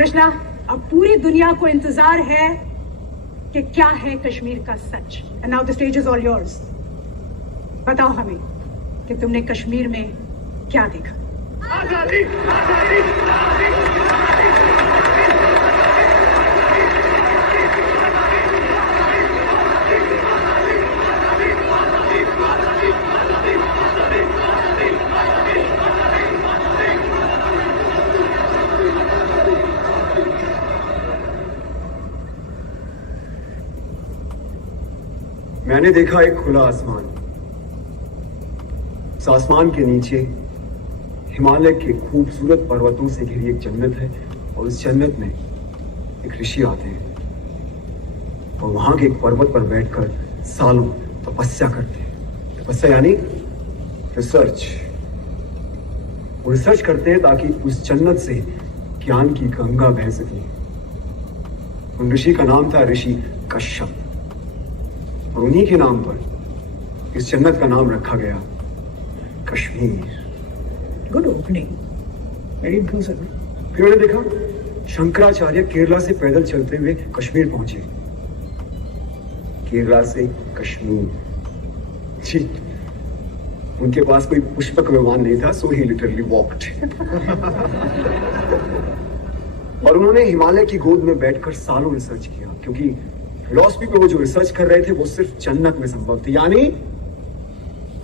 कृष्णा, अब पूरी दुनिया को इंतजार है कि क्या है कश्मीर का सच। And now the stage is all yours. बताओ हमें कि तुमने कश्मीर में क्या देखा। आजादी, आजादी, मैंने देखा एक खुला आसमान। उस आसमान के नीचे हिमालय के खूबसूरत पर्वतों से घिरी एक जन्नत है और उस जन्नत में एक ऋषि आते हैं और वहां के एक पर्वत पर बैठकर सालों तपस्या करते हैं। तपस्या यानी रिसर्च। वो रिसर्च करते हैं ताकि उस जन्नत से ज्ञान की गंगा बह सके। उन ऋषि का नाम था ऋषि कश्यप और उन्हीं के नाम पर इस जन्नत का नाम रखा गया Kashmir. Good opening, very inclusive. फिर मैंने देखा शंकराचार्य केरला से पैदल चलते हुए कश्मीर पहुंचे। केरला से कश्मीर जी, उनके पास कोई पुष्पक विमान नहीं था, सो ही लिटरली वॉक्ड। और उन्होंने हिमालय की गोद में बैठकर सालों रिसर्च किया, क्योंकि फिलॉसफी पे वो जो रिसर्च कर रहे थे वो सिर्फ जन्नत में संभव थी, यानी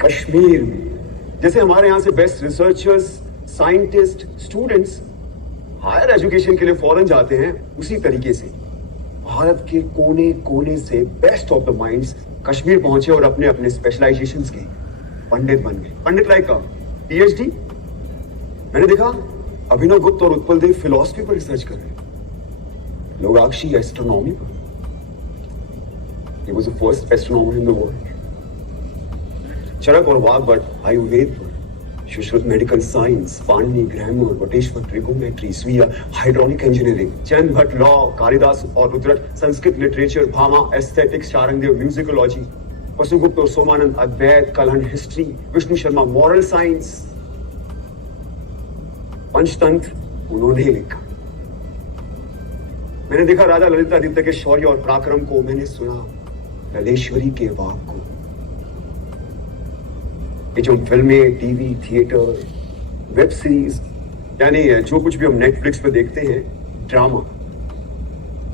कश्मीर में। जैसे हमारे यहां से best researchers, scientist, students higher education के लिए फॉरेन जाते हैं, उसी तरीके से भारत के कोने कोने से best of the minds Kashmir पहुंचे और अपने अपने स्पेशलाइजेशंस के पंडित बन गए। पंडित लाइक का पीएचडी। मैंने देखा अभिनव गुप्त और उत्पल देव फिलॉसफी पर रिसर्च कर रहे हैं, लोगाक्षी एस्ट्रोनॉमी पर। He was the first astronomer in the world. Charak और वाग्भट आयुर्वेद पर, Sushrut medical science, Panini grammar, Vateshwar trigonometry, Suyya hydraulic engineering, Chand Bhatt law, Kalidas और Rudrat Sanskrit literature, Bhama aesthetics, Sharangdev musicology, Vasugupta और Somanand Advaita, Kalhan history, Vishnu Sharma moral science, Panchatantra उन्होंने लिखा। मैंने देखा राजा ललितादित्य के शौर्य और पराक्रम को, मैंने सुना ललेश्वरी के वाक को। ये जो फिल्में, टीवी, थिएटर, वेब सीरीज, यानी जो कुछ भी हम नेटफ्लिक्स पे देखते हैं, ड्रामा,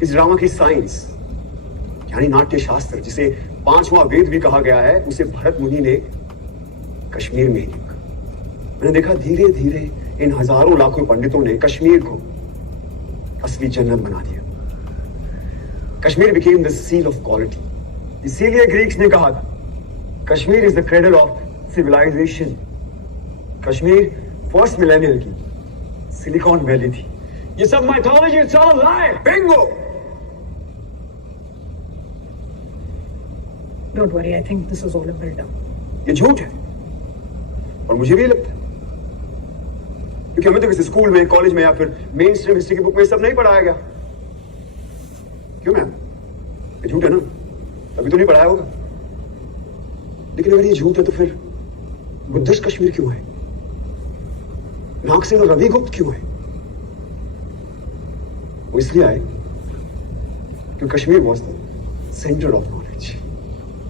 इस ड्रामा की साइंस यानी नाट्य शास्त्र, जिसे 5वां वेद भी कहा गया है, उसे भरत मुनि ने कश्मीर में ही लिखा। मैंने देखा धीरे धीरे इन हजारों लाखों पंडितों ने कश्मीर को असली जन्नत बना दिया। Kashmir became the seal of quality। इसीलिए ग्रीक्स ने कहा था Kashmir is the cradle of civilization. Kashmir first millennial की सिलिकॉन वैली थी। ये सब mythology, it's all a lie. Bingo. Don't worry, I think this is all a buildup. ये झूठ है और मुझे भी लगता है, क्योंकि हमें तो किसी स्कूल में, कॉलेज में या फिर मेन स्ट्रीम हिस्ट्री की बुक में सब नहीं पढ़ाया गया। क्यों मैम? ये झूठ है ना, अभी तो नहीं पढ़ाया होगा। लेकिन अगर ये झूठ है तो फिर बुद्धिस्ट कश्मीर क्यों है? नागसेन और रविगुप्त क्यों है? वो इसलिए आए क्योंकि Kashmir was the centre of knowledge.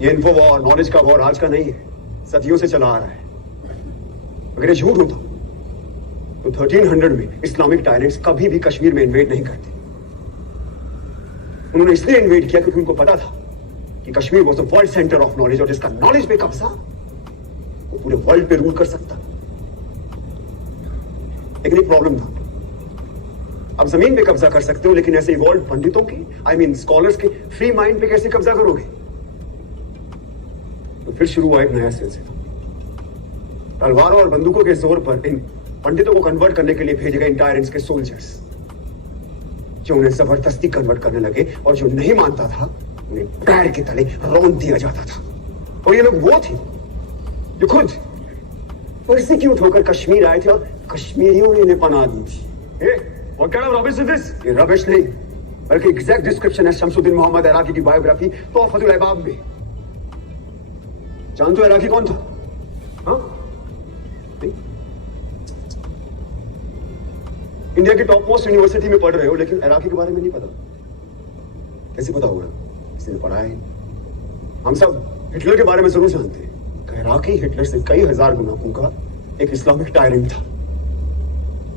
ये इन्फो वॉर, नॉलेज का वॉर आज का नहीं है, सदियों से चला आ रहा है। अगर ये झूठ होता तो 1300 में इस्लामिक टायरेंट्स कभी भी कश्मीर में इन्वेड नहीं करते। उन्होंने इसलिए इन्वेड किया क्योंकि उनको पता था कि Kashmir was the world centre of knowledge, और जिसका नॉलेज पे कब्जा वो पूरे वर्ल्ड पे रूल कर सकता। लेकिन एक प्रॉब्लम था, अब जमीन पे कब्जा कर सकते हो, लेकिन ऐसे इवॉल्व पंडितों के, आई मीन स्कॉलर्स के फ्री माइंड पे कैसे कब्जा करोगे? तो फिर शुरू हुआ एक नया सिलसिला। तलवारों और बंदूकों के जोर पर इन पंडितों को कन्वर्ट करने के लिए भेजे गए इन टायरेंट्स के सोल्जर्स, जो उन्हें जबरदस्ती कन्वर्ट करने लगे, और जो नहीं मानता था उन्हें पैर के तले रौंद दिया जाता था। और ये लोग वो थे जो खुद परसिक्यूट होकर कश्मीर आए थे और कश्मीरियों ने इन्हें पनाह दी थी। What kind of rubbish is this? ये रबिश नहीं, बल्कि एग्जैक्ट डिस्क्रिप्शन है शमसुद्दीन मोहम्मद इराकी की बायोग्राफी तोहफतुल अहबाब में। जानते हो इराकी कौन था? हाँ? इंडिया की टॉप मोस्ट यूनिवर्सिटी में पढ़ रहे हो लेकिन इराकी के बारे में नहीं पता। कैसे पता होगा? किसी ने पढ़ा है? हम सब हिटलर के बारे में जरूर जानते हैं। इराकी हिटलर से कई हजार गुना भूखा एक इस्लामिक टायरेंट था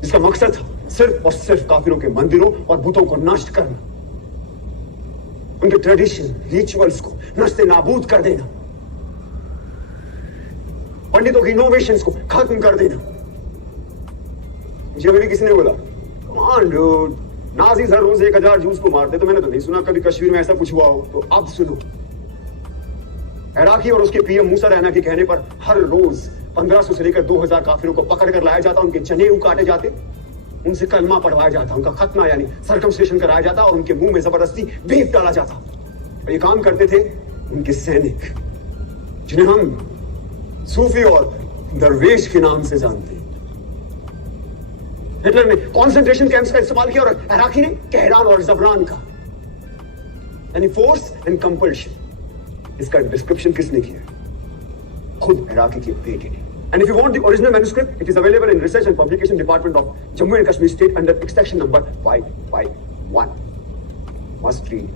जिसका मकसद था सिर्फ और सिर्फ काफिरों के मंदिरों और बुतों को नष्ट करना, उनके ट्रेडिशन रिचुअल्स को नष्ट नाबूद कर देना, पंडितों की इनोवेशंस को खत्म कर देना। मुझे अभी किसी ने बोला नाजीज हर रोज 1000 जूस को मारते, तो मैंने तो नहीं सुना कभी कश्मीर में ऐसा कुछ हुआ हो। तो अब सुनो, इराकी और उसके पीएम मूसा रैना के कहने पर हर रोज 1500 से लेकर 2000 काफिरों को पकड़ कर लाया जाता, उनके जनेऊ काटे जाते, उनसे कलमा पढ़वाया जाता, उनका खतना यानी सर्कमस्टेशन कराया जाता और उनके मुंह में जबरदस्ती बीफ डाला जाता। और ये काम करते थे उनके सैनिक, जिन्हें हम सूफी और दरवेश के नाम से जानते हैं। हिटलर ने कॉन्सेंट्रेशन कैंप्स का इस्तेमाल किया और इराकी ने कहरान और जबरान का, यानी फोर्स एंड कंपल्शन। इसका डिस्क्रिप्शन किसने किया? खुद इराकी के बेटे ने। And if you want the original manuscript, it is available in Research and Publication Department of Jammu and Kashmir State under extraction number 551. Must read.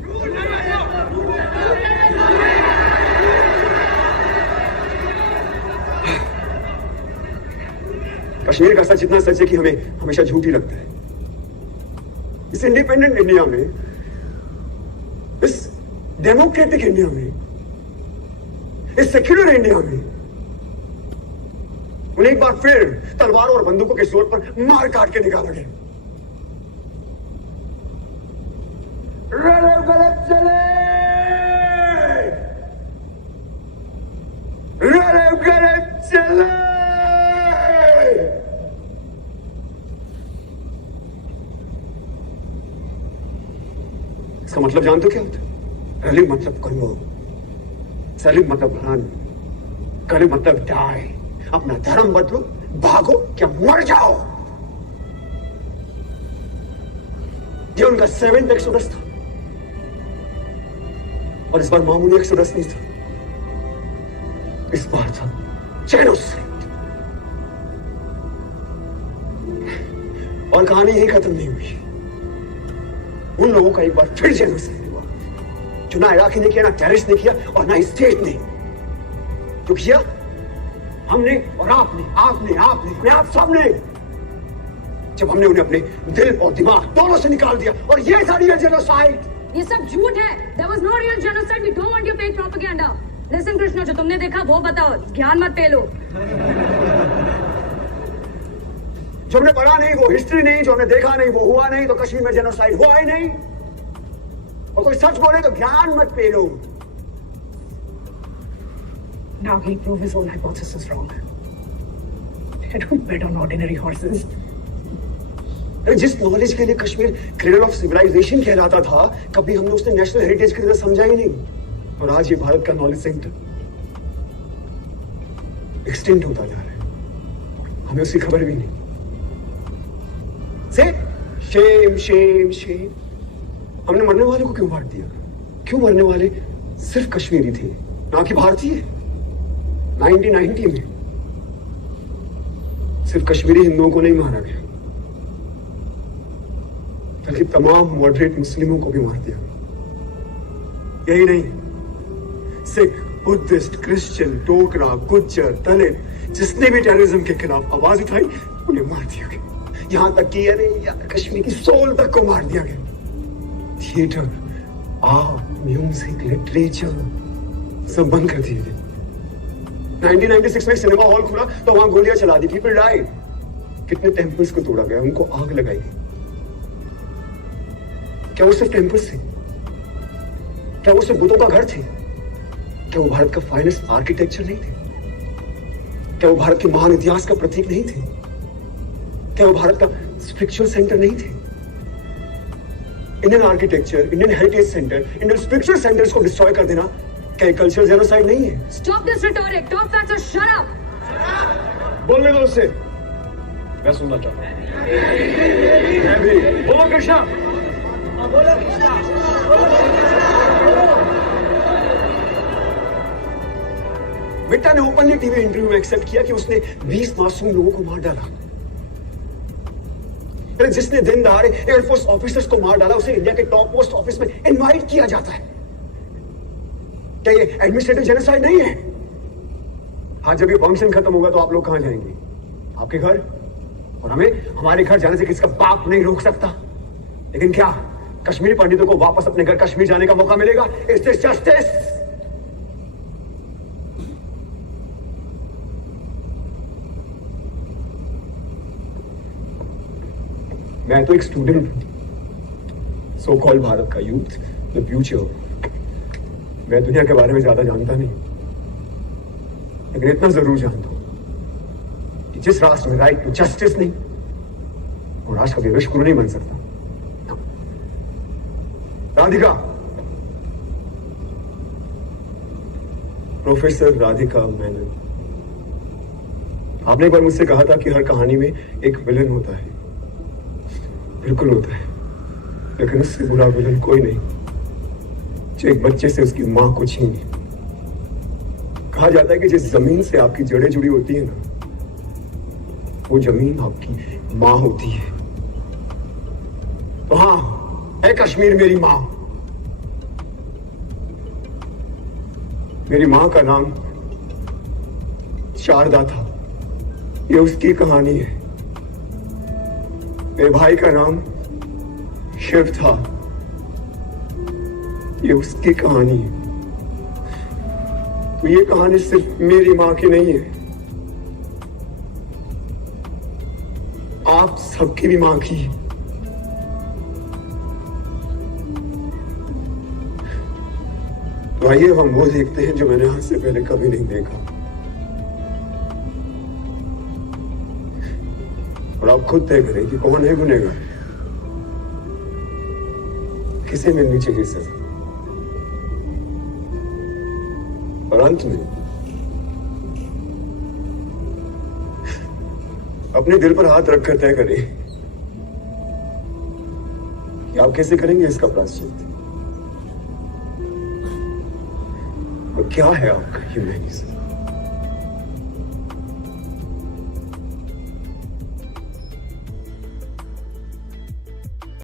Kashmir का सच इतना सच है कि हमें हमेशा झूठ ही लगता है। इस इंडिपेंडेंट इंडिया में, इस डेमोक्रेटिक इंडिया में, इस सेक्युलर इंडिया में उन्हें एक बार फिर तलवारों और बंदूकों के जोर पर मार काट के निकाला गया। गलत चले, गलत चले। इसका मतलब जानते हो क्या होता है? रली मतलब कन्वर्ट, सलीम मतलब रन, कली मतलब डाई। अपना धर्म बदलो, भागो क्या मर जाओ। ये उनका 7th एक्सोडस था और इस बार मामूली एक्सोडस नहीं था, इस बार था जेनोसाइड। और कहानी यही खत्म नहीं हुई। उन लोगों का एक बार फिर जेनोसाइड हुआ, जो ना इराकी ने किया, ना टेररिस्ट ने किया और ना स्टेट ने। जो किया हमने और आपने, आपने आप सबने, जब हमने उन्हें अपने दिल और दिमाग दोनों से निकाल दिया। और ये था रियल जेनोसाइड। ये सब झूठ है। There was no real genocide. We don't want your fake propaganda. Listen Krishna, जो तुमने देखा वो बताओ, ज्ञान मत पेलो। जो हमने पढ़ा नहीं वो हिस्ट्री नहीं, जो हमने देखा नहीं वो हुआ नहीं, तो कश्मीर में जेनोसाइड हुआ ही नहीं। और कोई सच बोले तो ज्ञान मत पेलो। Now he'll prove his own hypothesis wrong. I don't bet on ordinary horses. जिस नॉलेज के लिए कश्मीर क्रेडल ऑफ सिविलाइजेशन कहलाता था, कभी हमने उसे नेशनल हेरिटेज की तरह समझा ही नहीं। और आज ये भारत का नॉलेज सेंटर एक्सटेंड होता जा रहा है, हमें उसकी खबर भी नहीं। से शेम शेम शेम। हमने मरने वालों को क्यों मार दिया? क्यों मरने वाले सिर्फ कश्मीरी थे, ना कि भारतीय? 1990 में सिर्फ कश्मीरी हिंदुओं को नहीं मारा गया, बल्कि तमाम मॉडरेट मुस्लिमों को भी मार दिया। यही नहीं, सिख, बुद्धिस्ट, क्रिश्चियन, डोगरा, गुज्जर, दलित, जिसने भी टेररिज्म के खिलाफ आवाज उठाई उन्हें मार दिया गया। यहां तक कि अरे यार कश्मीर की सोल तक को मार दिया गया। थिएटर, आर्ट, म्यूजिक, लिटरेचर सब बंद कर दिए गए। 1996 में सिनेमा हॉल खुला तो वहां गोलियां चला दी, पीपल डाइड। कितने टेम्पल्स को तोड़ा गया, उनको आग लगाई गई। क्या वो सिर्फ टेम्पल्स थे? क्या वो सिर्फ बुतों का घर थे? क्या वो भारत का फाइनेस्ट आर्किटेक्चर नहीं थे? क्या वो भारत के महान इतिहास का प्रतीक नहीं थे? क्या वो भारत का स्पिरिचुअल सेंटर नहीं थे? Indian architecture, Indian heritage centre, Indian spiritual centres को डिस्ट्रॉय कर देना क्या कल्चरल जेनोसाइड नहीं है? Stop this rhetoric. Talk facts or shut up. बोलने दो उससे, मैं सुनना चाहता हूं। मैं भी बोलो कृष्णा। बेटा ने ओपनली टीवी इंटरव्यू में एक्सेप्ट किया कि उसने 20 मासूम लोगों को मार डाला। अरे जिसने दिन दहाड़े एयरफोर्स ऑफिसर्स को मार डाला उसे इंडिया के टॉप मोस्ट ऑफिस में इनवाइट किया जाता है। क्या ये एडमिनिस्ट्रेटिव जेनोसाइड नहीं है? हाँ, जब ये फंक्शन खत्म होगा तो आप लोग कहां जाएंगे? आपके घर। और हमें हमारे घर जाने से किसका बाप नहीं रोक सकता। लेकिन क्या कश्मीरी पंडितों को वापस अपने घर कश्मीर जाने का मौका मिलेगा? Is this justice? मैं तो एक स्टूडेंट हूं, सो कॉल भारत का यूथ, द फ्यूचर। मैं दुनिया के बारे में ज्यादा जानता नहीं, लेकिन इतना जरूर जानता हूं कि जिस राष्ट्र में राइट टू जस्टिस नहीं, वो राष्ट्र कभी विश्व गुरु नहीं बन सकता। राधिका, प्रोफेसर राधिका मेनन, आपने एक बार मुझसे कहा था कि हर कहानी में एक विलन होता है। बिल्कुल होता है, लेकिन उससे बुरा विलन कोई नहीं जो एक बच्चे से उसकी मां को छीने। कहा जाता है कि जिस जमीन से आपकी जड़ें जुड़ी होती है ना, वो जमीन आपकी मां होती है। तो हाँ, है कश्मीर मेरी मां। मेरी मां का नाम शारदा था, ये उसकी कहानी है। मेरे भाई का नाम शिव था, ये उसकी कहानी है। तो ये कहानी सिर्फ मेरी मां की नहीं है, आप सबकी भी मां की है। तो आइए हम वो देखते हैं जो मैंने आज से पहले कभी नहीं देखा। और आप खुद तय करें कि कौन है गुनहगार, किसे मिलनी चाहिए सजा। और अंत में अपने दिल पर हाथ रखकर तय करें कि आप कैसे करेंगे इसका प्रायश्चित, और क्या है आपका ह्यूमैनिज्म।